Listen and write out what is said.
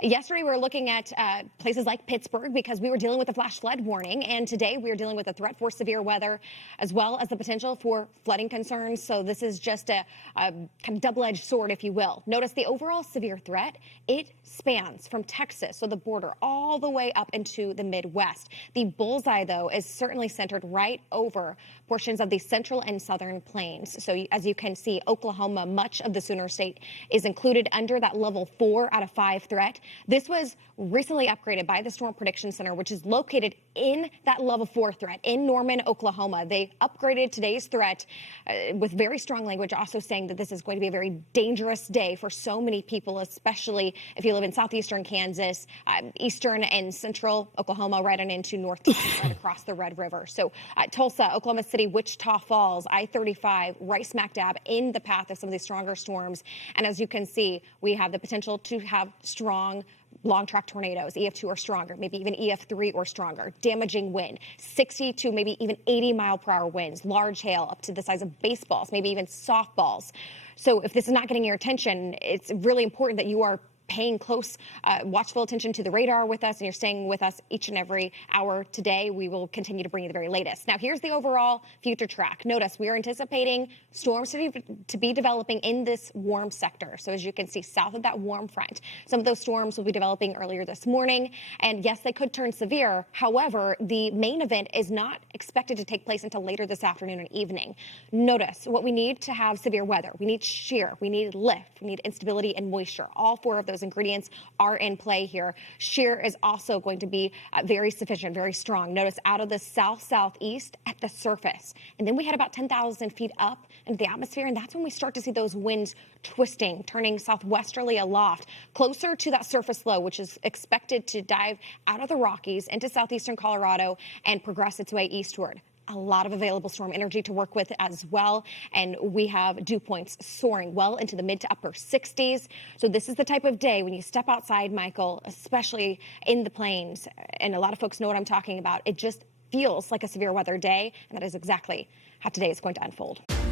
Yesterday, we were looking at places like Pittsburgh because we were dealing with a flash flood warning. And today, we are dealing with a threat for severe weather as well as the potential for flooding concerns. So this is just a kind of double-edged sword, if you will. Notice the overall severe threat. It spans from Texas, so the border, all the way up into the Midwest. The bullseye, though, is certainly centered right over portions of the central and southern plains. So as you can see, Oklahoma, much of the Sooner State, is included under that level 4 out of 5 threat. This was recently upgraded by the Storm Prediction Center, which is located in that level 4 threat in Norman, Oklahoma. They upgraded today's threat with very strong language, also saying that this is going to be a very dangerous day for so many people, especially if you live in southeastern Kansas, eastern and central Oklahoma, right on into north, right across the Red River. So Tulsa, Oklahoma City, Wichita Falls, I-35, right smack dab in the path of some of these stronger storms. And as you can see, we have the potential to have strong long track tornadoes, EF2 or stronger, maybe even EF3 or stronger, damaging wind, 60 to maybe even 80-mile-per-hour winds, large hail up to the size of baseballs, maybe even softballs. So if this is not getting your attention, it's really important that you are paying close, watchful attention to the radar with us, and you're staying with us each and every hour today. We will continue to bring you the very latest. Now, here's the overall future track. Notice we are anticipating storms to be developing in this warm sector. So as you can see, south of that warm front, some of those storms will be developing earlier this morning. And yes, they could turn severe. However, the main event is not expected to take place until later this afternoon and evening. Notice what we need to have severe weather. We need shear, we need lift, we need instability and moisture. All 4 of those ingredients are in play here. Shear is also going to be very sufficient, very strong. Notice out of the south-southeast at the surface. And then we had about 10,000 feet up into the atmosphere, and that's when we start to see those winds twisting, turning southwesterly aloft, closer to that surface low, which is expected to dive out of the Rockies into southeastern Colorado and progress its way eastward. A lot of available storm energy to work with as well. And we have dew points soaring well into the mid to upper 60s. So this is the type of day when you step outside, Michael, especially in the plains, and a lot of folks know what I'm talking about. It just feels like a severe weather day, and that is exactly how today is going to unfold.